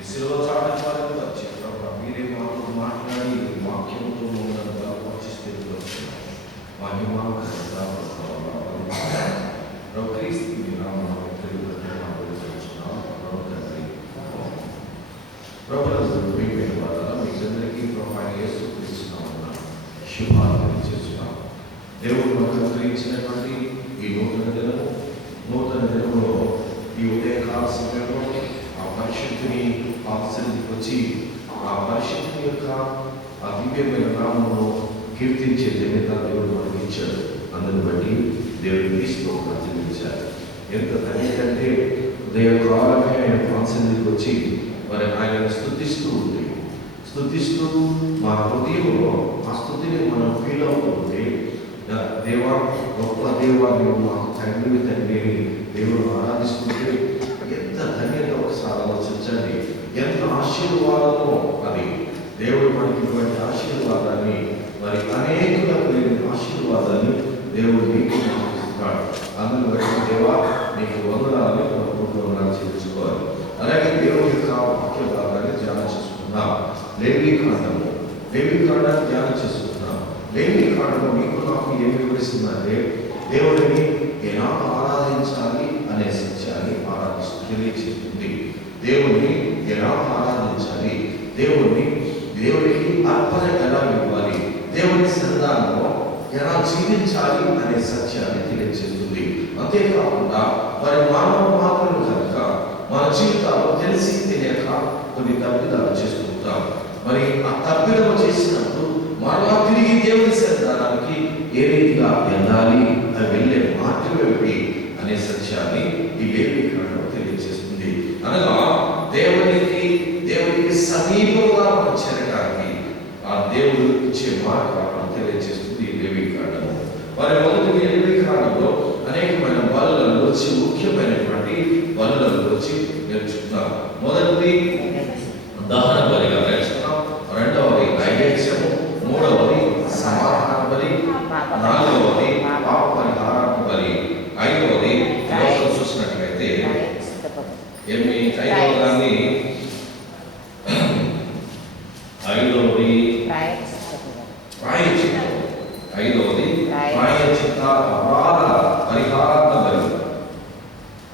ఈ శిలువ చాటు చాటు వచ్చి ప్రభు మీరే మాతో మాట్లాడి వాక్యంతో మమ్మల్ని బలపరిచి వచ్చినాం. మహిమ ప్రభు క్రీస్తు మీ నామములో ప్రభుత్వం మీపైన వాళ్ళ మీకందరికీ ప్రభు యేసు క్రీస్తు నామమున శుభాలు తెలియజేస్తున్నాం. దేవుడు మనకు అనుగ్రహించినటువంటి ఈ నూతన దినములో ఈ ఉదయకాల సమయంలో ఆ పరిశుద్ధిని ఆశ్రయించి వచ్చి ఆ పరిశుద్ధి యొక్క ఆ దివ్యమైన నామమును కీర్తించే ధన్యత దేవుడు మనకి ఇచ్చాడు. అందుని బట్టి దేవుడు క్రీస్తు ప్రతినిధించారు. ఎంత ధన్యతంటే ఉదయకాలమే ఆయన ఆశ్రయించి వచ్చి మరి ఆయన స్తుతిస్తూ మా హృదయంలో ఆ స్థుతిని మనం ఫీల్ అవుతూ ఉంటే దేవా గొప్ప దేవాన్ని మాకు తండ్రి దేవుడు ఆరాధిస్తుంటే ఎంత ధన్యత ఒకసారి ఆలోచించండి. ఎంత ఆశీర్వాదమో అది. దేవుడు మనకి ఇటువంటి ఆశీర్వాదాన్ని మరి అనేకులకు లేని ఆశీర్వాదాన్ని దేవుడు నీకు ఇస్తున్నాడు. అందులో బట్టి దేవా నీకు వందనాలని వందనాలు చెల్లించుకోవాలి. అలాగే దేవుడి యొక్క వాక్య భాగాన్ని ధ్యానం చేసుకుంటున్నాం. లేవీకాండాన్ని ధ్యానం చేసుకుంటున్నాం. లేవీకాండము మీకు నాకు ఏం వివరిస్తుందంటే దేవుడిని ఎలా ఆరాధించాలి అనే సత్యాన్ని తెలియజేస్తుంది. దేవుడిని ఎలా ఆరాధించాలి, దేవుడికి అర్పణ ఎలా ఇవ్వాలి, దేవుని సన్నిధానంలో ఎలా జీవించాలి అనే సత్యాన్ని తెలియజేస్తుంది. అంతేకాకుండా మరి మానవ మాత్రం కనుక మన జీవితాల్లో తెలిసి తెలియక కొన్ని తప్పిదాలు చేసుకుంటాం. మరి ఆ తప్పిదము చేసినప్పుడు మరలా తిరిగి దేవుని సన్నిధానానికి ఏ రీతిగా వెళ్ళాలి, అది వెళ్ళే మార్గం ఏమిటి అనే సత్యాన్ని ఈ లేవీకాండం తెలియజేస్తుంది. అనగా దేవునికి సమీపంగా మనం చేరడానికి ఆ దేవుడు ఇచ్చే మార్గాలను తెలియజేస్తుంది ఈ లేవీకాండము. మరి మొదటి లేవీకాండంలో అనేకమైన బలులను వచ్చి ముఖ్యమైనటువంటి బలులను వచ్చి నేర్చుకున్నాం. మొదటిది దహన బలిగా నేర్చుకున్నాం. రెండవది నైవేద్యము, మూడవది సమాధాన బలి, నాలుగవది పాప పరిహార బలి, ఐదవది చూసినట్లయితే ప్రాయశ్చిత్త అపరాధ పరిహారార్థ బలి,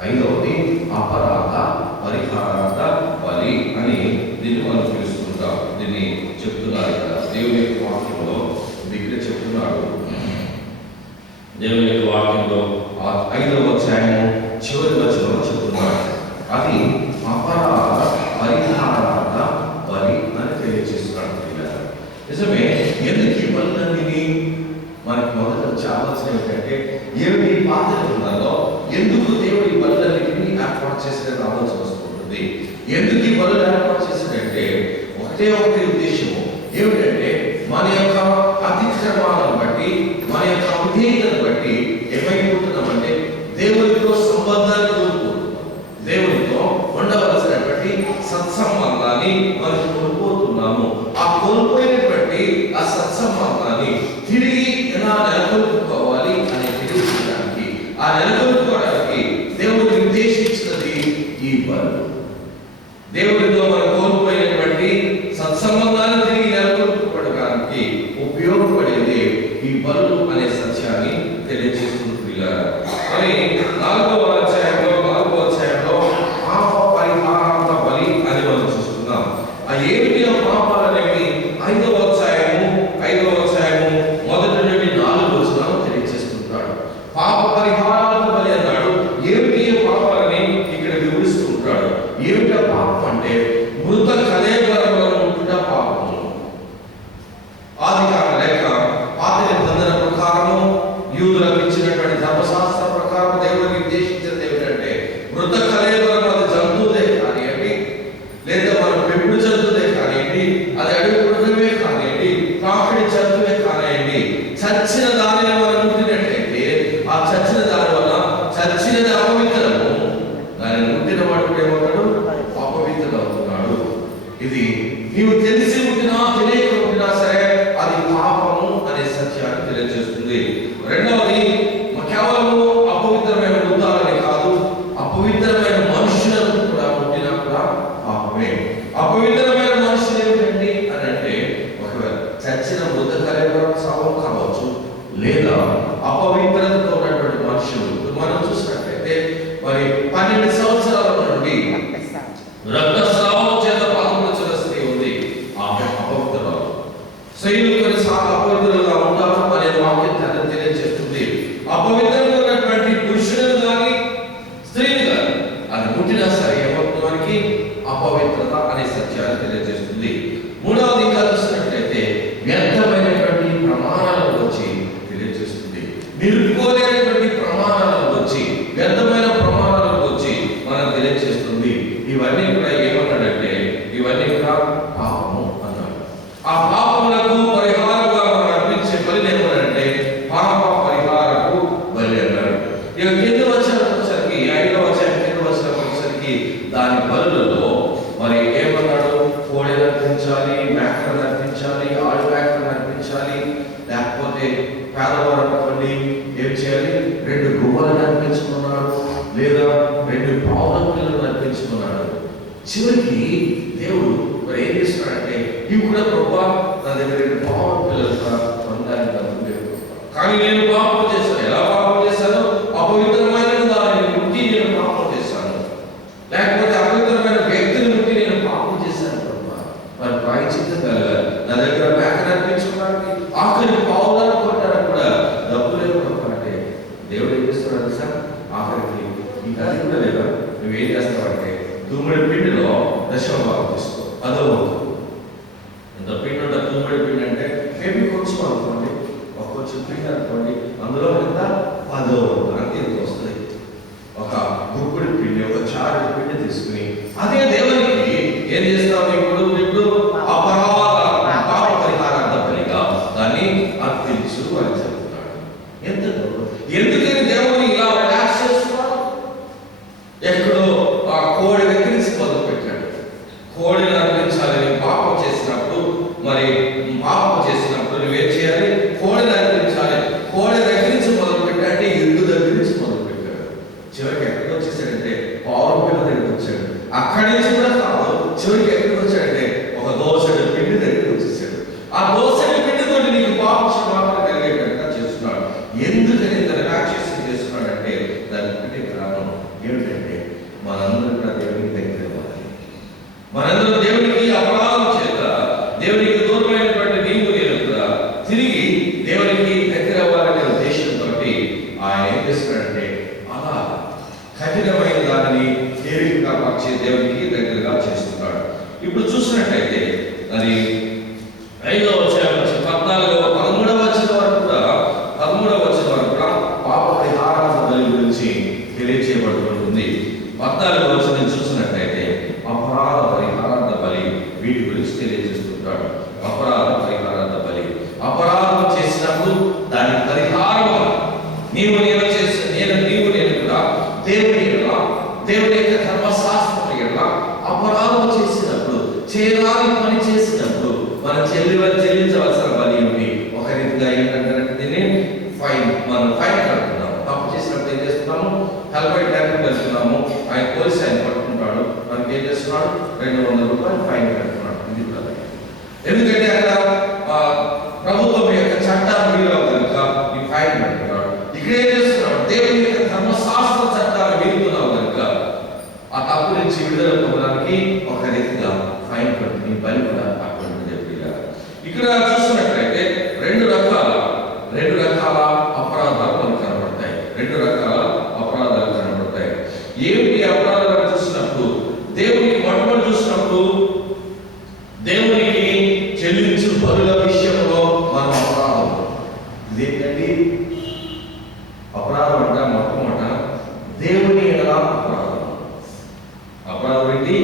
ఐదవది అపరాధ పరిహారార్థ బలి అని దీన్ని మనం పిలుస్తుంటాం. దీన్ని చెప్తున్నారు ఇక్కడ దేవుని యొక్క వాక్యంలో. ఇక్కడ చెప్తున్నాడు దేవుని యొక్క వాక్యంలో 5వ అధ్యాయము చివరి వచనంలో చెప్తున్నాడు. అది అపరాధ పరిహారార్థ బలి అని తెలియజేస్తున్నాడు. నిజమే. ఎందుకు ఈ బలులన్నీ మనకి మొదట చాలాల్సిన ఏంటంటే ఏమిటి పాత నిబంధనలో ఎందుకు దేవుడు ఈ బలులన్నింటినీ ఏర్పాటు చేసిన ఆలోచన వస్తుంటుంది. ఎందుకు ఈ బలులు ఏర్పాటు చేసినంటే ఒకటే ఉద్దేశము ఏమిటంటే మన యొక్క అతిక్రమాలను బట్టి, మన యొక్క అవిధేయతను బట్టి ఏమైపోతున్నామంటే దేవుడితో సంబంధాన్ని కోల్పోతున్నాం. దేవుడితో ఉండవలసినటువంటి సత్సంబంధాన్ని మనం కోల్పోతున్నాము. ఆ కోల్పోయినటువంటి ఆ సత్సంబంధాన్ని తిరిగి ఎలా నెలకొల్పుకోవాలి అని తెలియజేయడానికి, ఆ నెలకొల్పుకోవడానికి దేవుడు నిర్దేశించినది ఈ బలు. దేవుడితో మనం కోల్పోయినటువంటి సత్సంబంధాన్ని తిరిగి నెలకొల్పుకోవడానికి ఉపయోగపడేది ఈ బలు అనే సత్యాన్ని తెలియజేస్తుంది. మరి 4వ అధ్యాయంలో పాప పరిహారార్థ బలి అని మనం చూస్తున్నాం. ఆ ఏమిటి ఆ పాపాలు అనేవి 5వ అధ్యాయము మొదటి నుండి 4 వచనాలు తెలియజేస్తుంటాడు. పాప పరిహారార్థ బలి అన్నాడు. ఏమిటి పాపాలని ఇక్కడ వివరిస్తుంటాడు. ఏమిటా పాపం అంటే మృత కళేబరంలో ఉంటున్న పాపము. ఆదికాండ లేక పాత నిబంధన ప్రకారము యూదులకు ఇచ్చినటువంటి ధర్మశాస్త్ర ప్రకారం దేవుడు నిర్దేశించినది ఏమిటంటే మృత కళేబరం అది జంతువులే కానివ్వండి, లేదా మనం పెంపుడు జంతువులే కానివ్వండి, అది అడుగు మృగమే కానివ్వండి, కాకిడి జంతువే కానివ్వండి, చచ్చిన దానిని మనం ముట్టినట్లయితే ఆ చచ్చిన దాని వల్ల చచ్చినది అపవిత్రము, దానిని ముట్టిన వాడు ఏమవుతాడు? అపవిత్రుడు అవుతున్నాడు. ఇది నీవు తెలిసి ఉంటున్నా తెలియక ఉంటున్నా సరే అది పాపము అనే సత్యాన్ని తెలియజేస్తుంది. రెండవది కేవలము అపవిత్రమైన వృత్తాలని కాదు, అపవిత్రమైన మనుషులను కూడా పుట్టినా కూడా పాపమే. రక్తస్రావం చేత బాధపడుతున్న స్త్రీ ఉంది, ఆమె అపవిత్రురాలు. స్త్రీలు కొన్నిసార్లు అపవిత్రులుగా ఉంటారు అనేది వాక్యం తెలియజేస్తుంది. అపవిత్రంగా ఉన్నటువంటి పురుషులను కానీ స్త్రీలు కానీ అది పుట్టినా సరే ఏమవుతానికి అపవిత్రత అనే సత్యాన్ని తెలియజేస్తుంది. మూడవది ఇంకా చూసినట్లయితే వ్యర్థమైనటువంటి ప్రమాణాలను వచ్చి తెలియజేస్తుంది. నిలుపుకోలేనటువంటి ప్రమాణాలను వచ్చి, వ్యర్థమైన ప్రమాణాలను వచ్చి మనం తెలియజేస్తుంది. ఇవన్నీ కూడా ఏమన్నాడంటే ఇవన్నీ కూడా పాపము అన్నాడు. ఆ పాపములకు పరిహారంగా మనం అర్పించే బలి ఏమన్నాడంటే పాప పరిహారకు బలి అన్నాడు. ఇక కింద వచ్చేసరికి 5వ అధ్యాయం కింద వచ్చేసరికి దాని బలులలో మరి ఏమన్నాడు? కోడెను అర్పించాలి, మేకలను అర్పించాలి, ఆడు మేకలను అర్పించాలి, లేకపోతే పేదవారు అనుకోండి ఏం చేయాలి? 2 గువ్వలను అర్పించుకున్నాడు, లేదా 2 పావుల పిల్లలను అర్పించుకున్నాడు. చివరికి దేవుడు మరి ఏం చేస్తున్నాడంటే ఇవి కూడా ప్రభా నా దగ్గర 2 పావుల పిల్లలు పొందాలని కానీ నేను పాపం చేశాను. ఎలా పాపం చేశాను? అపవిత్రమైన దానిని ముట్టి నేను పాపం చేశాను, లేకపోతే అపవిత్రమైన వ్యక్తిని ముట్టి నేను పాపం చేశాను ప్రభా. మరి ప్రాయశ్చిత్తం కలగాలి. నా దగ్గర మేకను అర్పించుకోవడానికి ఆఖరికి పావులను కొట్టడానికి కూడా డబ్బు లేదు అంటే దేవుడు ఏం చేస్తున్నాడు సార్? ఆఖరికి ఈ అది కూడా లేదా, నువ్వేం చేస్తావంటే తుమ్మిడి పిండిలో 10వ భాగం తీసుకో. అదో ఎంత పిండి ఉంటుంది? తుమ్మిడి పిండి అంటే మేబీ కొంచెం అనుకోండి, ఒక కొంచెం పిండి అనుకోండి, అందులో ఎంత 10వ అంతే వస్తుంది. ఒక గుప్పుడు పిండి, ఒక చారు పిండి తీసుకుని అదే దేవునికి ఏం చేస్తావు? ఇప్పుడు అపరాధ పాప పరిహారార్థ బలిగా దాన్ని అర్పించు అని చెప్తున్నాడు. ఎందుకని దేవుని ఇలా ట్యాక్స్ చేస్తున్నాడు? ఎక్కడో ఆ కోడి దగ్గర నుంచి మొదలు పెట్టాడు. కోడిని అర్పించాలని పాపం చేసినప్పుడు, మరి పాపం చేసినప్పుడు నువ్వేం చేయాలి? కోడిని అర్పించాలి. కోడి దగ్గర నుంచి మొదలు పెట్టాడంటే ఇల్లు దగ్గర నుంచి మొదలు పెట్టాడు. చివరికి ఎక్కడికి వచ్చేసాడంటే పావుల పిల్ల దగ్గరికి వచ్చాడు. అక్కడి నుంచి కూడా కాదు, చివరికి ఎక్కడికి వచ్చాడంటే ఒక దోసెడు పిండి దగ్గరికి వచ్చేసాడు. ఆ దోసెడు పిండితో నీకు పాప క్షమాపణ కలిగేటట్టుగా చేస్తున్నాడు. ఎందుకని రాక్షసం చేస్తున్నాడంటే దానికి కారణం ఏమిటంటే మనందరూ కూడా దేవునికి దగ్గర అవ్వాలి. మనందరూ దేవునికి అపరాధం చేత దేవునికి దూరమైనటువంటి నీవు నేను కూడా తిరిగి దేవునికి దగ్గర అవ్వాలనే ఉద్దేశంతో ఆయన ఏం చేస్తున్నాడంటే అలా కఠినమైన దానిని తేలికగా మార్చే దేవునికి దగ్గరగా చేస్తున్నాడు. ఇప్పుడు చూసినట్టయితే అది 5వ అధ్యాయం 13వ వచనం వరకు కూడా 13వ వచనం వరకు కూడా పాప పరిహారార్థ బలి గురించి తెలియజేయబడుతుంది. 14వ వచనం చూసినట్టయితే అపరాధ పరిహారార్థ బలి వీటి గురించి తెలియజేస్తుంటాడు. అపరాధ పరిహారార్థ బలి, అపరాధం చేసినప్పుడు దాని పరిహారం నీవు నేను చేసిన నీవు నేను కూడా దేవుని యొక్క ధర్మశాస్త్రం యొక్క అపరాధం చేసినప్పుడు, చేయరాని పని చేసినప్పుడు మనం చెల్లించవలసిన బలి ఉంది. ఒక రీతిగా ఏంటంటే దీన్ని మనం ఫైన్ కడుతున్నాము. తప్పు చేసినప్పుడు ఏం చేస్తున్నాము? 40 ట్యాంకులు కడుతున్నాము. ఆయన పోలీసు ఆయన పట్టుకుంటాడు, మనకి ఏం చేస్తున్నాడు? 200 రూపాయలు ఫైన్ కడుతున్నాడు. ఇది కూడా ఎందుకంటే అక్కడ ప్రభుత్వం యొక్క చట్టాలు వీలు కనుక ఈ ఫైన్ కడుతున్నాడు. ఇక్కడ ఏం చేస్తున్నాడు? దేవుని యొక్క ధర్మశాస్త్ర చట్టాలు వీలుతున్నావు కనుక ఆ తప్పు నుంచి విడుదల పొందడానికి ఒక రీతిగా ఫైన్ కడుతుంది. బలి కూడా అటువంటి చెప్పిగా ఇక్కడ చూసినట్లయితే 2 రకాల అపరాధాలు మనకు కనబడతాయి. 2 రకాల అపరాధాలు కనబడతాయి. ఏమిటి అపరాధాలు చూసినప్పుడు? దేవునికి మొట్టమొదటి చూసినప్పుడు దేవునికి చెల్లించు బలుల విషయంలో మనం అపరాధం. ఇదేంటండి అపరాధం అంటే? మొట్టమొదట దేవుని ఎలా అపరాధం ఏంటి?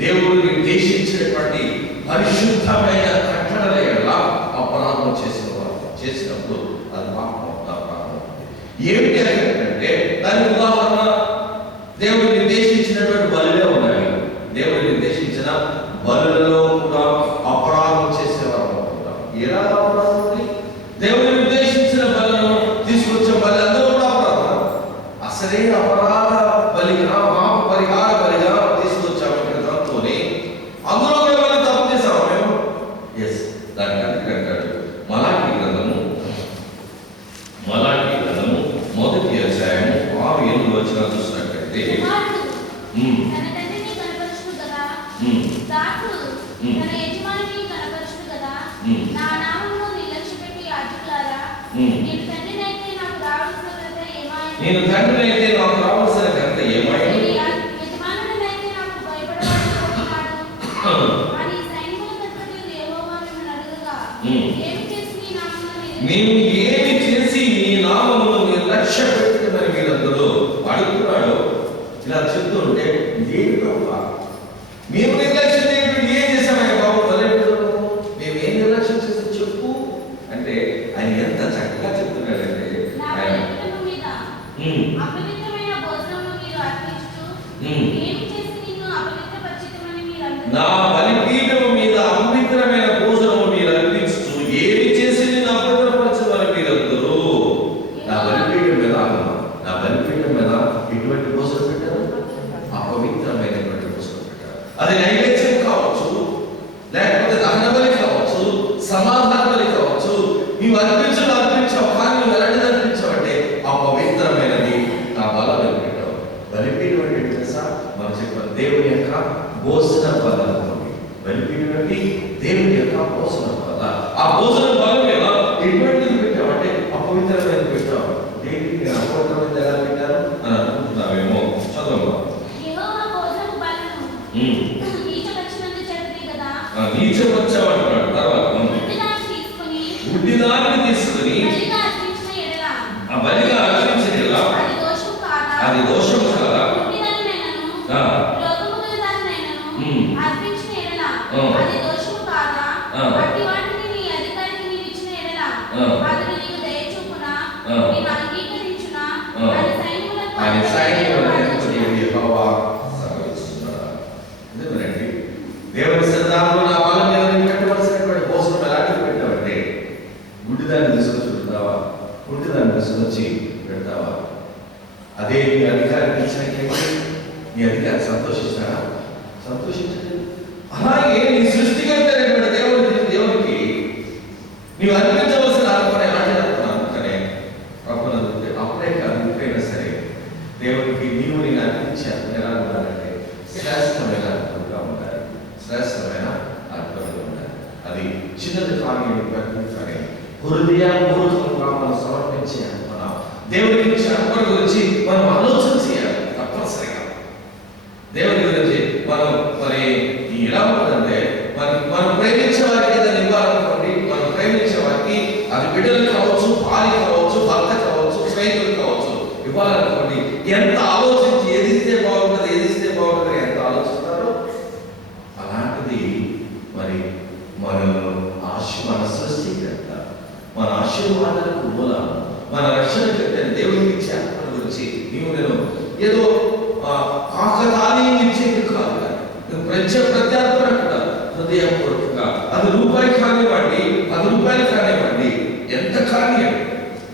దేవుడు నిర్దేశించినటువంటి పరిశుద్ధమైన కట్టడల ఎలా అపరాధం చేసినప్పుడు అది పాపం. అపరాధం ఏమిటి అంటే దానికి ఉదాహరణ దేవుడు నిర్దేశించినటువంటి బలులే ఉన్నాయి. దేవుడు నిర్దేశించిన బలులలో కూడా అపరాధం చేసేవారు. ఎలా అపరాధం ఉంది? దేవుడు నిర్దేశించిన బలను తీసుకొచ్చే బలి అందరూ కూడా అపరాధం. అసలే అపరాధ బలిగా పాప పరిహార బలిగా తీసుకొచ్చాము ఇక్కడ దాంతోనే అందులో కూడా మనం తప్పు చేసాము మేము. ఎస్, దానికి అంటాడు మలాకి గ్రంథము 1వ అధ్యాయము 6-8 వచనాలు చూసినట్లయితే దాసుడు తన యజమానిని కనపరచును కదా, నా నామమును నిర్లక్ష్యపెట్టి యాజకులారా, నేను తండ్రినైతే నాకు రావలసిన ఘనత ఏమాయను? యజమానుడనైతే నాకు భయపడవాడు అని సైనికులకు అధిపతి యెహోవా మిమ్మల్ని అడుగగా, ఏమి చేసి నీ నామమును నిర్లక్ష్యపెట్టుకుని మీరందరూ అడుగుతున్నాడు. ఇలా చెప్తూ ఉంటే ఏమి ప్రభువా మేము నిర్లక్ష్యం చేయడం ఏం చేశామయ్యా బాబు? మేము ఏం నిర్లక్ష్యం చేస్తే చెప్పు అంటే ఆయన ఎంత చక్కగా చెప్తున్నాడంటే, నా బలిపీఠము మీద అపవిత్రమైన భోజనము మీరు అర్పించు, ఏమి చేసి నిన్ను అపవిత్రపరచమని మీరందరూ. నా బలిపీఠం మీద ఎటువంటి భోజనం పెట్టారు? అపవిత్రమైనటువంటి భోజనం పెట్టారు. అది నైవేద్యం కావచ్చు, లేకపోతే దహన బలి కావచ్చు, సమాధాన బలి కావచ్చు. నీవు అర్పించావు కానీ నువ్వు ఎలాంటిది అర్పించావంటే అపవిత్రమైనది నా బలం పెట్టావు. బలిపీఠం అంటే తెలుసా? మనం చెప్పారు దేవుని యొక్క భోజన బలం. బలిపీఠం అంటే దేవుని యొక్క భోజన బల. ఆ భోజన బలం మీద ఎటువంటిది పెట్టావంటే అపవిత్రమైనది పెట్టావు. దేనికి అపవిత్రమైనది ఎలా పెట్టారు అని అనుకుంటున్నావేమో. చదవమ్మా. నీచవచ్చామంటున్నాడు. తర్వాత గుడ్డిదాన్ని తీసుకుని ఆ బలిగా అర్పించిన అది దోషం కాదా? దేవుని సన్నిధానంలో నా బలం మీద పెట్టవలసినటువంటి భోజనం ఎలాంటిది పెట్టావంటే గుడ్డిదాన్ని తీసుకొచ్చి పెడతావా? గుడ్డిదాన్ని తీసుకొచ్చి పెడతావా? అదే నీ అధికారికి ఇచ్చినట్లయితే నీ అధికారి సంతోషిస్తాడా? సంతోషించలేదు. అలాగే నీ సృష్టికర్త దేవునికి నీవు అర్పించవలసిన అర్పణ ఎలాంటి అర్పణ అనుకునే అర్పణ అప్పుడే కాదు, ఎప్పుడైనా సరే దేవునికి నీవు నేను అర్పించే ఎలా ఉండాలంటే శ్రేష్టమైన అర్పణగా ఉండాలి. శ్రేష్టమైన అర్పణగా ఉండాలి. అది చిన్నది కానీ పెద్దది కానీ హృదయపూర్వకంగా మనం సమర్పించే అర్పణ. దేవునికి ఇచ్చే అర్పణ గురించి మనం ఆలోచన చేయాలి తప్పనిసరిగా. దేవుని గురించి మనం మరి ఎలా ఉంటుందంటే మనం ప్రేమించే వారికి ఏదైనా ఇవ్వాలనుకోండి, మనం ప్రేమించే వారికి అది బిడ్డలు కావచ్చు, భార్య కావచ్చు, భర్త కావచ్చు, స్నేహితులు కావచ్చు ఇవ్వాలనుకోండి, ఎంత ఆలోచించి ఏదిస్తే బాగుంటుంది ఎంత ఆలోచిస్తారో అలాంటిది మరి మన సృష్టికర్త, మన ఆశీర్వాదాలకు మూలం, మన రక్షణకర్త దేవునికి ఇచ్చే అర్పణ గురించి నీవు నేను ఏదో ఆకతాళీయం ఇచ్చేది కాదు, ప్రత్యర్థన కూడా హృదయపూర్వకంగా. అది రూపాయి కానివ్వండి, 10 రూపాయలు కానివ్వండి, ఎంత కానివ్వండి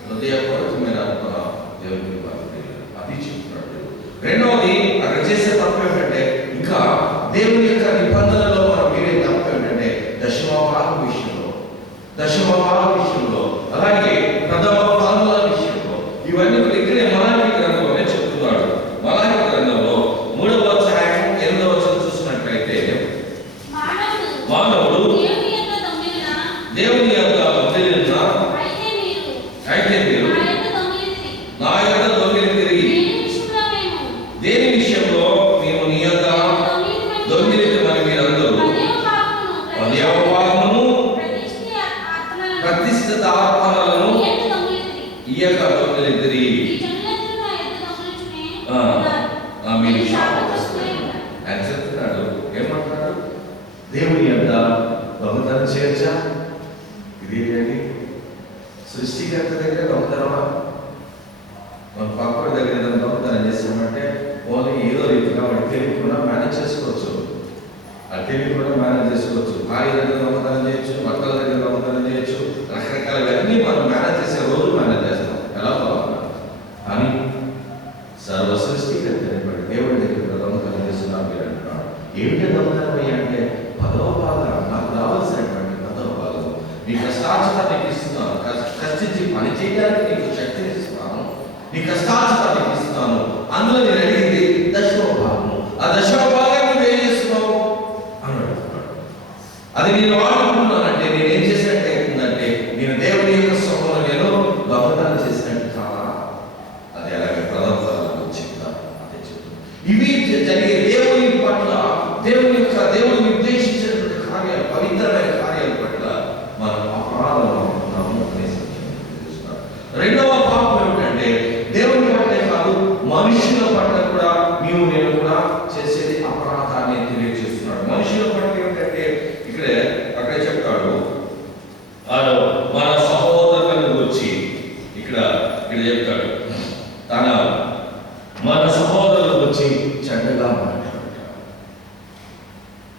హృదయపూర్వకమైన అర్పణ దేవునికి అది చెప్తున్నాడు. రెండవది అక్కడ చేసే తప్పు ఏంటంటే, ఇంకా దేవుని యొక్క నిబంధనలో మనం మీరే తప్పు ఏంటంటే దశమభాగం విషయంలో అలాగే ప్రథమ ఫలముల విషయంలో ఇవన్నీ ఇక్కడే మలాకి గ్రంథంలోనే చెప్తున్నాడు. మలాకి గ్రంథంలో 3వ అధ్యాయం 8వ వచనం చూసినట్లయితే మానవుడు దేవుని యొక్క దొంగిలిన అయితే మీరు నా యొక్క దొంగిలింది. దేని విషయంలో మేము నీ యొక్క దొంగిలించమని మీరందరూ పర్యావరణము ప్రతిష్ఠిత ఆత్మలను ఇయ్యక దొంగిలింది. మీరు ఆయన చెప్తున్నాడు, ఏమంటున్నాడు? దేవుని యొక్క దొంగతనం చేయొచ్చా? ఇదేంటండి సృష్టికర్త దగ్గర దొంగతనమా? మన పక్కడి దగ్గర దొంగతనం చేసామంటే ఓన్లీ ఏదో రీతిగా వాడు తెలియకుండా మేనేజ్ చేసుకోవచ్చు. అది తెలియకుండా మేనేజ్ చేసుకోవచ్చు. భార్య దగ్గర దొంగతనం చేయొచ్చు, భర్తల దగ్గర దొంగతనం చేయొచ్చు, రకరకాలవన్నీ మనం మేనేజ్ చేసే రోజు మేనేజ్ చేస్తాం ఎలా బాగున్నా. కానీ సర్వ సృష్టికర్త దేవుడి దగ్గర దొంగతనం చేస్తున్నాం మీరు అంటున్నాడు. ఏమిటి దొంగతనం అయ్యా అంటే 10వ భాగం నాకు రావాల్సినటువంటి 10వ భాగం నీ కష్టార్జితాన్ని ఇస్తున్నాను, కష్టించి పని చేయడానికి నీకు శక్తిని ఇస్తున్నాను, నీ కష్టార్జితాన్ని ఇస్తున్నాను. అందులో నేను అడిగింది 10వ భాగము. ఆ 10వ భాగాన్ని నువ్వు ఏం చేస్తున్నావు? నేను వాడుకుంటున్నానంటే నేనేం చేసినట్టు అవుతుందంటే నేను దేవుని యొక్క సభలో నేను దొంగతనం చేసినట్టు కాదా? అది అలాగే ప్రథమ చెప్తాను. అదే చెప్తాను. ఇవి జరిగే దేవుని పట్ల దేవుని నిర్దేశించినటువంటి కార్యాలు, పవిత్రమైన కార్యాల పట్ల మనం అపరాధం తెలుస్తున్నారు. రెండవ పాపం ఏమిటంటే దేవుని పట్ల కాదు మనుషుల పట్ల కూడా నేను కూడా చేసేది అపరాధాన్ని తెలియజేస్తున్నాడు. మనుషుల పట్ల ఏమిటంటే అక్కడ చెప్తాడు మన సహోదరులను గురించి ఇక్కడ చెప్తాడు. మన సహోదరుల గురించి చెడ్డగా మాట్లాడతాడు.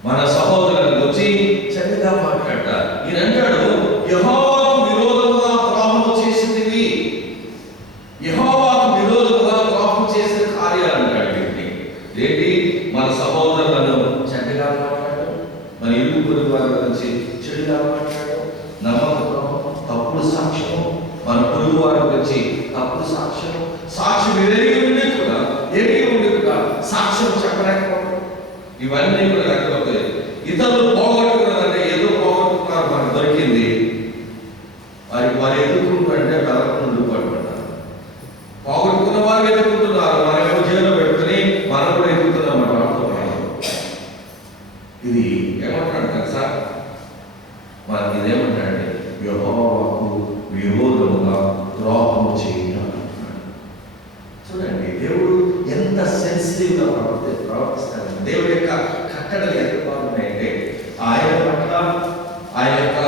మన సహోదరుల గురించి చెడ్డగా మాట్లాడతాడు. ఈయన అంటాడు యెహోవాకు విరోధముగా ద్రోహం చేసినవి, యెహోవాకు విరోధముగా ద్రోహం చేసిన కార్యాలు అంటాడు. ఏంటి? మన సహోదరులను చెడ్డగా మాట్లాడడం, మన ఇల్లు పొరుగు వారి గురించి చెడుగా మాట్లాడడం, నమ్మక ద్రోహం, తప్పుడు సాక్ష్యము, మన పొరుగు వారి గురించి తప్పుడు సాక్ష్యం, సాక్ష్యం ఏమి ఉండి కూడా సాక్ష్యం చెప్పలేకపోవడం, ఇవన్నీ కూడా లేకపోతే ఇతరులు పోగొట్టుకున్నారంటే ఏదో పోగొట్టుకున్నారు, మనకు దొరికింది, వారు ఎదుర్కొంటుంటే వెదకుండా పడుతున్నారు. పోగొట్టుకున్న వారు ఎదుర్కొంటున్నారు, మనమేమో జైల్లో పెట్టుకుని మనం కూడా ఎదుర్కొన్నామని అనుకుంటున్నాం. ఇది ఏమంటాడు తెలుసా? మనకి ఇదేమంటాడంటే యెహోవాకు విరోధముగా ద్రోహము చేయడం. చూడండి దేవుడు ఎంత సెన్సిటివ్గా ప్రవర్తిస్తాడు. దేవుడి యొక్క కట్టడలు ఎంత బాగున్నాయంటే ఆయన పట్ల, ఆయన యొక్క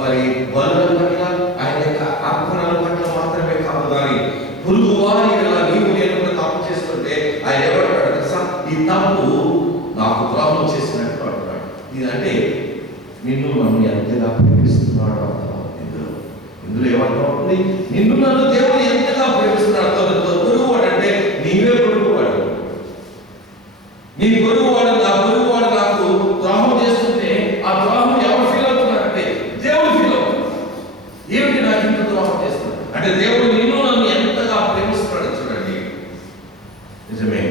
మరి బలుల పట్ల, ఆయన యొక్క అర్పణల పట్ల మాత్రమే కాదు కానీ పురుగువారి నీవు నేను కూడా తప్పు చేస్తుంటే ఆయన ఏమంటాడు తెలుసా? ఈ తప్పు నాకు ద్రోహం చేసినట్టు అంటున్నాడు. ఇదంటే నిన్ను నన్ను ఎంతగా ప్రేమిస్తున్నాడు అర్థం. ఇందులో ఏమర్థం అవుతుంది? నిన్ను నన్ను దేవుడు ఎంతగా ప్రేమిస్తున్నాడు. పొరుగువాడు అంటే నీవే పొరుగువాడు, నీ పొరుగువాడు, నా పొరుగువాడు నాకు ద్రోహం చేస్తుంటే ఆ ద్రోహం ఎవరు ఫీల్ అవుతున్నారంటే దేవుడు ఫీల్ అవుతున్నాడు. ఏమిటి నాకు ఇంత ద్రోహం చేస్తున్నాడు అంటే దేవుడు నిన్ను నన్ను ఎంతగా ప్రేమిస్తున్నాడు. చూడండి, నిజమే.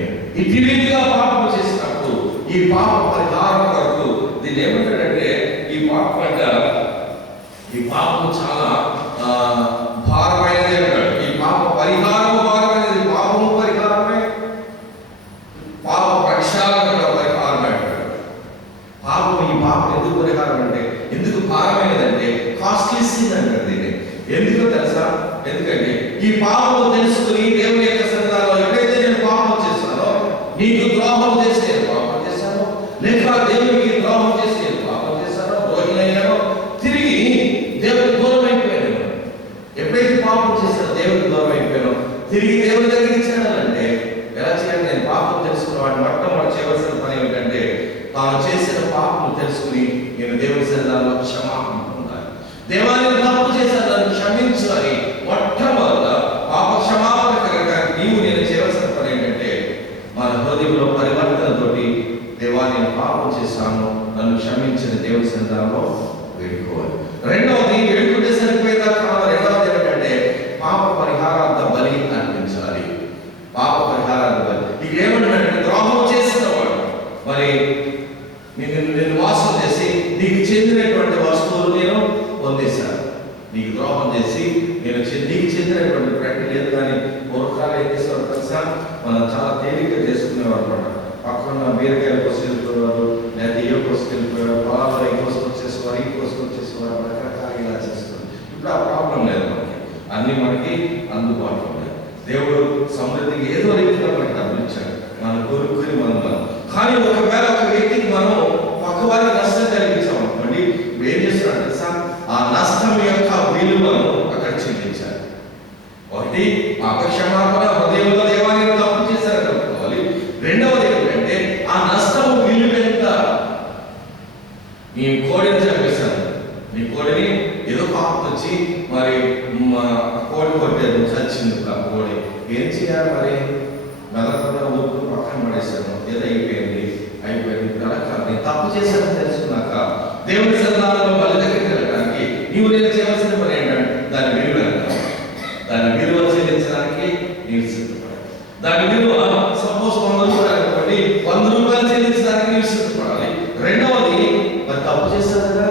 ఇటు రీతిగా పాపం చేసినప్పుడు ఈ పాప పరిహారం వరకు దీన్ని ఏమంటాడంటే ఈ పాపం చాలా భారమైనది అంటాడు. ఈ పాప పరిహారం భారమైనది, పాపము పరిహారమే, పాప ప్రక్షాళన పరిహారమే అంటాడు. ఈ పాపం ఎందుకు పరిహారం అంటే, ఎందుకు భారమైనదంటే కాస్ట్లీ సీన్ అంటారు దీన్ని. ఎందుకో తెలుసా? ఎందుకంటే ఈ పాపము తెలుసుకుని దేవుని యొక్క సన్నిధానంలో ఎప్పుడైతే నేను పాపం చేస్తానో, నీకు ద్రోహం చేసి నేను పాపం చేశాను, లేక దేవునికి ద్రోహం చేసి నేను పాపం చేశాను, ద్రోహినయ్యానో, తిరిగి దేవుడికి దూరం అయిపోయాను. ఎప్పుడైతే పాపం చేశానో దేవుడికి దూరం అయిపోయాను, తిరిగి దేవుడి దగ్గరికి చేరాలంటే ఎలా చేయాలి? నేను పాపం తెలుసుకున్న వాడిని మొట్టమొదటి చేయవలసిన పని ఏమిటంటే తాను చేసిన పాపం తెలుసుకుని నేను దేవుడి సన్నిధానంలో క్షమాపణ పొందాలి. దేవాన్ని తప్పు చేశాను, నన్ను క్షమించాలి. మొట్టమొదట పాప క్షమాపణ కలగడానికి నీవు నేను చేయవలసిన పని ఏంటంటే మన హృదయంలో పరివర్తనతోటి దేవా నేను పాపం చేశాను, నన్ను క్షమించిన దేవుడి సన్నిధానంలో వేడుకోవాలి. రెండవది వేడుకుంటే సరిపోయేదా కాదు. రెండవది ఏమిటంటే పాప పరిహారార్థ బలి అర్పించాలి. పాప పరిహారార్థ బలి. ఇక ఏమంటాడంటే ద్రోహం చేసిన వాడు మరి నేను మోసం చేసి నీకు చెందినటువంటి వస్తువులు నేను పొందేశాను, నీకు ద్రోహం చేసి నీకు చెందినటువంటి ప్రకటన లేదు. కానీ పూర్వకాలం ఏం చేసేవారు తెలుసా? మనం చాలా తేలిక చేసుకునేవారు అనమాట. పక్కన బీరకాయలు కోసుకెళ్ళిపోయేవారు, లేదా ఏ కోసుకెళ్ళిపోయేవారు, పొలాల్లో ఈ కోసుకొచ్చేసేవారు, ఈ కోసుకొచ్చేసేవారు, రకరకాల ఇలా చేస్తారు. ఇప్పుడు ఆ ప్రాబ్లం లేదు మనకి, అన్ని మనకి అందుబాటులో ఉన్నాయి. దేవుడు సమృద్ధికి ఏదో రీతిగా మనకి డబ్బులు ఇచ్చాడు, మనం కోరుకుని మనం. కానీ ఒకవేళ ఒక వ్యక్తికి మనం పక్కవారికి నష్టం కలిగించామనుకోండి, ఏం చేస్తున్నాడు తెలుసా? ఆ నష్టం యొక్క విలువను అక్కడ చెల్లించాలి. ఒకటి పాపక్షమాపణ, హృదయంలో దేవాన్ని తప్పు చేశారని అనుకోవాలి. రెండవది ఏంటంటే ఆ నష్టం విలువ ఎంత? నీ కోడిని చంపేశాను, నీ కోడిని ఏదో పాపం వచ్చి మరి కోడి కొట్టేది, చచ్చింది ఆ కోడి, ఏం చేయాలి మరి? మెదకుండా ఊరు పక్కన పడేశాను, ఏదో అయిపోయింది. నేను తప్పు చేశానని తెలుసుకున్నాక దేవుడి సన్నిధానంలో వాళ్ళ దగ్గరికి వెళ్ళడానికి నీవు నేను చేయవలసిన పని ఏంటంటే దాని విలువ ఎంత? దాని విలువ చెల్లించడానికి నీవు సిద్ధపడాలి. దాని విలువ సపోజ్ 100 రూపాయలు అనుకోండి, 100 రూపాయలు చెల్లించడానికి నీవు సిద్ధపడాలి. రెండవది మరి తప్పు చేశారు కదా,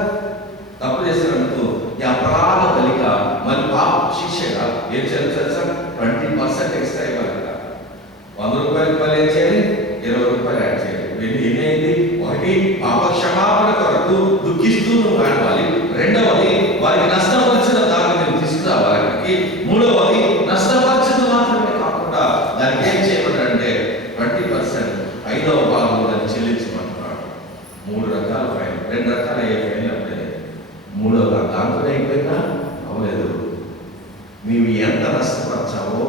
3 రకాల ఫైన్, 2 రకాల ఏ ఫైన్ అంటే 3వ దాంతో అయిపోయిందా అవలేదు. నీవు ఎంత నష్టపరచావో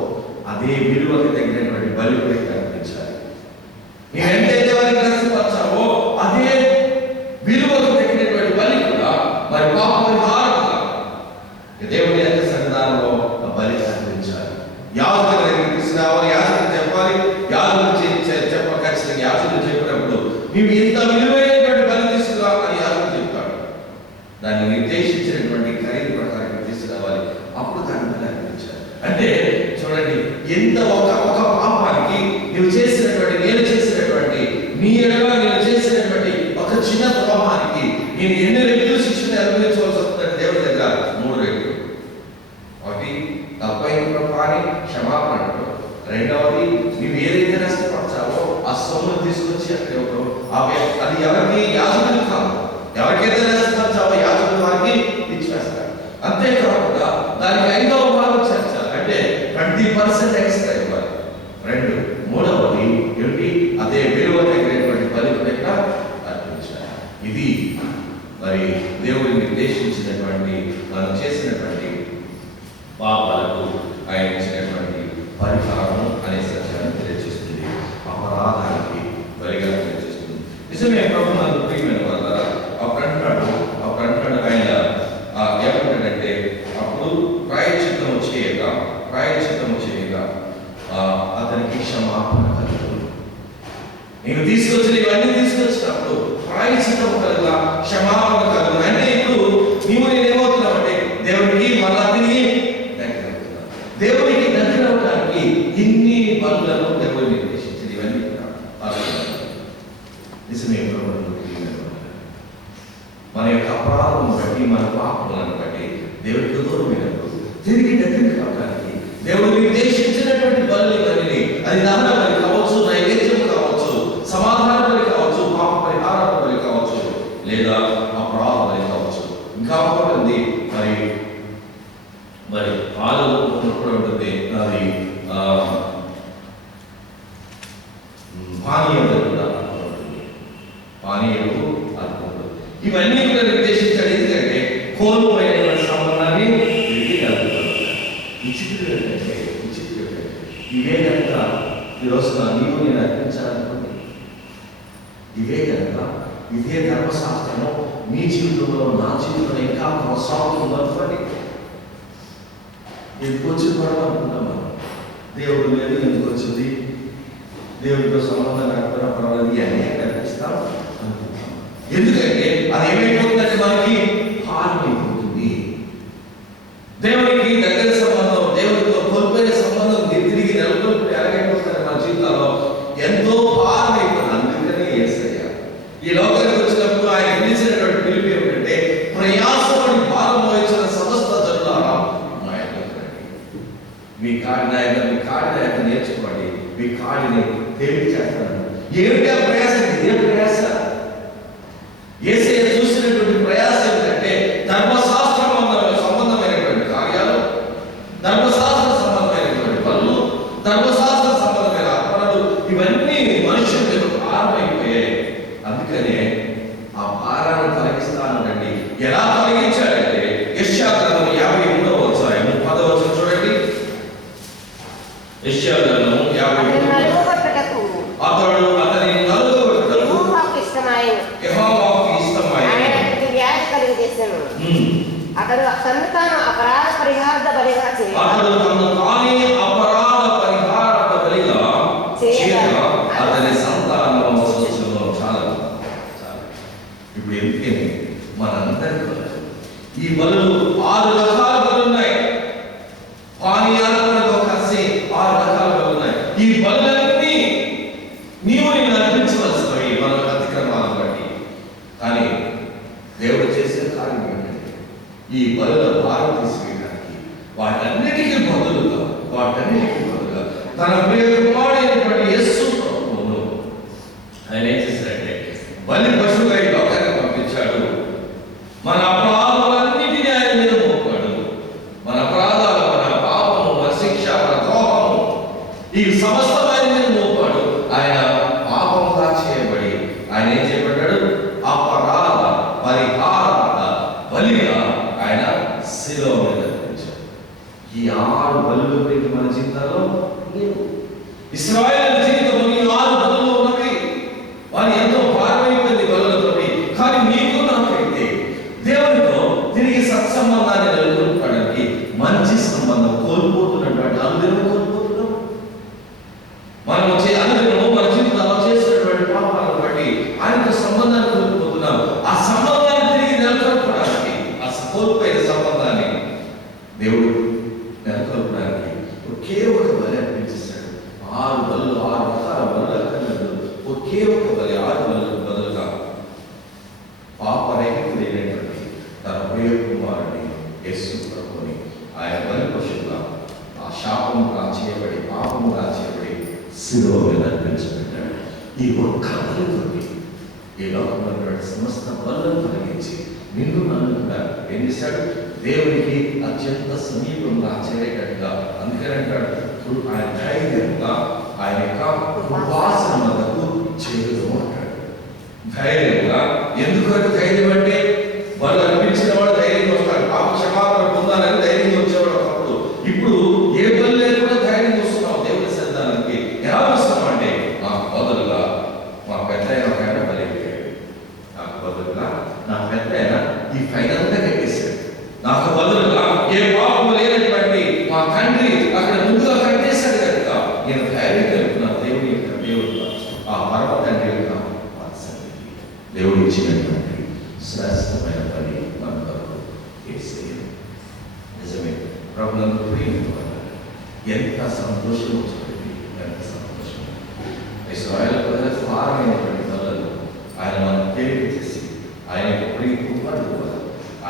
అదే విలువకి తగినటువంటి బలి అర్పించాలి. నీవు ఎంతైతే వారికి నష్టపరచావో అదే విలువకు తగినటువంటి బలి కూడా మరి పాప పరిహారంగా దేవుని యొక్క సన్నిధానంలో బలి అర్పించాలి. యాజకుల దగ్గరికి తీసుకురావాలి, యాజకులు చెప్పాలి, యాజకులు చెప్ప ఖచ్చితంగా యాజకులు చెప్పినప్పుడు నీవు ఇంత విలువైనటువంటి బలి తీసుకురా అని యాజకులు చెప్తాడు. దాన్ని నిర్దేశించినటువంటి ఖరీదు ప్రకారం తీసుకురావాలి, అప్పుడు దాన్ని బలి అర్పించాలి. అంటే చూడండి, ఎంత ఒక పాపానికి నువ్వు చేసినటువంటి, నేను చేసినటువంటి, నీ ఎడల నేను చేసినటువంటి ఒక చిన్న ద్రోహానికి నేను ఎన్ని రెట్లు శిక్షణ అనుభవించవలసి వస్తుందంటే దేవుడి దగ్గర 3 రెట్లు. ఒకటి తప్పైన పాని క్షమాపణ, రెండవది నువ్వు ఏదైతే నష్టపరచావో ఆ సొమ్మును తీసుకొచ్చి అక్కడ అది ఎవరికి యాజకులు కాదు, ఎవరికైతే నష్టపరచావో యాజకులు వారికి ఇచ్చేస్తారు. అంతేకాకుండా దానికి 5వ భాగం చేర్చాలి, అంటే 20% ఎక్స్ట్రా ఇవ్వాలి. 2 మూడవది ఏంటి, అదే విలువ తగినటువంటి బలి అర్పించాలి. ఇది మరి దేవుడిని నిర్దేశించినటువంటి మనం చేసినటువంటి పాపాలకు ఆయన ఇచ్చినటువంటి పరిహారం అనే సత్యాన్ని తెలియజేస్తుంది, అపరాధానికి బలిగా తెలియజేస్తుంది. నిజమే ప్రభు నాకు ప్రియమైన వాళ్ళ అప్పుడు అంటాడు ఆయన ఏమంటాడంటే, అప్పుడు ప్రాయశ్చిత్తము చేయగా అతనికి క్షమాపణ కలుగు. నేను తీసుకొచ్చిన ఇవన్నీ తీసుకొచ్చినప్పుడు ప్రాయశ్చిత్తము కలుగా, క్షమాపణ కలుగు. అంటే ఇప్పుడు నీవు నేనేమవుతున్నామంటే దేవుడికి మళ్ళా తిరిగి దగ్గర అవుతున్నాను. దేవుడికి దగ్గర అవడానికి ఇన్ని పనులను దేవుడు నిర్దేశించింది. ఇవన్నీ నిజమే మన యొక్క అపరాధం బట్టి, మన పాపములను బట్టి దేవుడికి దూరమైనప్పుడు తిరిగి దగ్గరికి కావడానికి దేవుడు నిర్దేశించినటువంటి బలులన్నీ, అది దహన బలి కావచ్చు, నైవేద్యం కావచ్చు, సమాధాన బలి కావచ్చు, పాప పరిహార బలి కావచ్చు, లేదా అపరాధ బలి కావచ్చు. ఇంకా ఉంటుంది మరి పాలు కూడా ఉంటుంది, అది పానీయం కూడా ఉంటుంది, పానీయము అనుకుంటుంది. ఇవన్నీ కూడా నిర్దేశించాడు. ఎందుకంటే కోల్పోయిన సంబంధాన్ని తిరిగి కలుగుతాడు. విచిత్రం ఏంటంటే ఇవే కనుక ఈరోజు నీవు నేను అర్పించాలనుకోండి, ఇదే ధర్మశాస్త్రము మీ జీవితంలో, నా జీవితంలో ఇంకా కొనసాగుతుందనుకోండి. ఎందుకు వచ్చింది మనం అనుకుంటాం, దేవుడు లేదు ఎందుకు వచ్చింది, దేవుడితో సంబంధం లేకపోయినా పర్వాలేదు అని కనిపిస్తాం అనుకుంటాం. ఎందుకంటే అది ఏమైపోతుందంటే మనకి హారమైపోతుంది. దేవుడికి దగ్గర సంబంధం, దేవుడితో కోల్పోయిన సంబంధం తిరిగి నెలకొల్పి ఎలాగైపోతుంది మన జీవితాల్లో ఎంతో హారమైపోతుంది. అందుకనే యేసయ్య ఈ లోకానికి వచ్చినప్పుడు ఆయన పిలిచినటువంటి పిలుపు ఏమిటంటే, ప్రయాసపడి భారం వహించిన సమస్త జనులారా నా యొద్దకు రండి. మీ కాడిని నేర్చుకోండి, మీ కాడిని తేలిక చేస్తాను. ఏమిటి ఆ ప్రయాస? ఇదే ప్రయాస. యేసయ్య చూసినటువంటి ప్రయాస ఏమిటంటే సంబంధమైనటువంటి కార్యాలు, ధర్మశాస్త్ర సంబంధమైనటువంటి పనులు, ధర్మశాస్త్ర సంబంధమైన అర్పణలు, ఇవన్నీ మనుషులకు భారమైపోయాయి. అందుకనే ఆ భారాన్ని తొలగిస్తానండి. ఎలా తొలగించాడంటే యెషయా గ్రంథం 53వ అధ్యాయం 10వ వచనం చూడండి. యెషయా గ్రంథం 53 అతడు అతని నలుగుబెట్టుటకు యెహోవాకు ఇష్టమైన వ్యాధి కలిగజేసెను. అతడు తను తాను అపరాధ పరిహార బలిగా చేయగా అతని సంతానం చాలా. ఇప్పుడు ఎందుకని మనందరికీ ఈ బలులు 6 రకాల బలులు ఉన్నాయి. పానీయార్పణతో కలిసి 6 రకాల బలులు ఉన్నాయి. ఈ బలులన్నీ నీవు నేను అర్పించవలసినవి మన అతిక్రమాలను బట్టి. కానీ దేవుడు చేసే కార్యం ఏంటంటే ఈ బలుల భారం తీసుకెళ్ళడానికి వాటన్నిటికీ బదులుగా తన ప్రియ కుమారుడైనటువంటి యేసు ప్రభువును ఆయన ఏం చేశాడంటే బలి పశువుగా ఈ లోకానికి పంపించాడు. మన అపరాధాలన్నిటినీ ఆయన మీద మోపాడు. మన అపరాధాలు, మన పాపము, మన శిక్ష, మన ద్రోహము, ఈ సమస్తం ఆయన మీద మోపాడు. ఆయన పాపముగా చేయబడి ఆయన ఏం చేయబడ్డాడు? ఆ ఇశ్రాయేలు జీవితంలో ఈ 6 బలులు ఉన్నవి. వారు ఎంతో భారమైపోయింది బలులతోటి. కానీ నీకు నాకైతే దేవునితో తిరిగి సత్సంబంధాన్ని నెలకొల్పడానికి మంచి సంబంధం కోల్పోతున్నటువంటి అందరూ కోల్పోతున్నాం. మనం అందరూ మన జీవితంలో చేసినటువంటి పాపాలను బట్టి ఆయనతో సంబంధాన్ని కోల్పోతున్నాం. ఆ సంబంధాన్ని తిరిగి నెలకొల్పడానికి, ఆ కోల్పోయిన సంబంధాన్ని దేవుడు నెలకొల్పడానికి ఒకే ఒక బలి అర్పించేశాడు. 6 బలులు, 6 రకాల బలులు అక్కర్లేదు. ఒకే ఒక బలి, 6 బలులకు బదులుగా పాపరహితుడైనటువంటి తన ప్రియ కుమారుని యేసు ప్రభువుని ఆయన బలి పశువుగా ఆ శాపముగా చేయబడి, పాపముగా చేయబడి శిలువ మీద అర్పించబడ్డాడు. ఈ ఒక్క బలితోటి ఈ లోకంలో సమస్త బలులను తొలగించి నిన్ను నన్ను కూడా ఏం చేశాడు? దేవునికి అత్యంత సమీపంగా చేరేటట్టుగా. అందుకని అంటాడు, ఆయన ధైర్యంగా ఆయన యొక్క కృపాసనం వద్దకు చేరుతూ ఉంటాడు. ధైర్యంగా. ఎందుకంటే ధైర్యం అంటే వాళ్ళు అనిపించిన వాడు ధైర్యంగా వస్తాడు. పాప క్షమాపణ పొందాలని ధైర్యంగా వచ్చేవాడు ఒకప్పుడు. ఇప్పుడు ఏ పని లేకుండా ధైర్యం వస్తున్నావు దేవుని సన్నిధానానికి. ఎలా వస్తున్నావు అంటే నాకు బదులుగా మా పెద్ద ఒక ఆయన బలైపోయాడు. నాకు బదులుగా నా పెద్ద ఆయన ఈ ఫైనల్గా కట్టేశాడు. నాకు బదులుగా ఏ పాపం లేనటువంటి మా తండ్రి అక్కడ ముందుగా కట్టేశాడు కనుక నేను ధైర్యం కలుగుతున్నాను. దేవుని యొక్క దేవుడుగా ఆ పరమ తండ్రి యొక్క దేవుడు ఇచ్చినటువంటి శ్రేష్టమైన పని మన కొరకు యేసయ్య. నిజమే ప్రభువునందు ప్రియమైన ఎంత సంతోషం వచ్చింది, ఎంత సంతోషం. ఇశ్రాయేలు ప్రజలకు భారమైనటువంటి బలులను ఆయన మనం తేలిక చేసి ఆయన యొక్క ప్రియ కుమారుడు వల్ల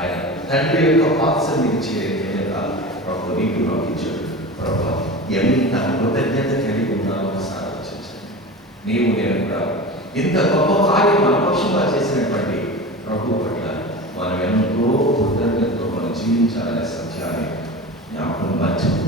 ఆయన తండ్రి యొక్క వాత్సల్యం చేరేలా ప్రభు నీకు నొప్పించాడు. ప్రభు ఎంత కృతజ్ఞత కలిగి ఉన్నారో ఒకసారి ఆలోచించండి. నీవు నేను కూడా ఇంత గొప్ప కార్యం మన పక్షంగా చేసినటువంటి ప్రభు పట్ల మనం ఎంతో కృతజ్ఞతతో మనం జీవించాలనే సత్యాన్ని జ్ఞాపకం మర్చిపోయి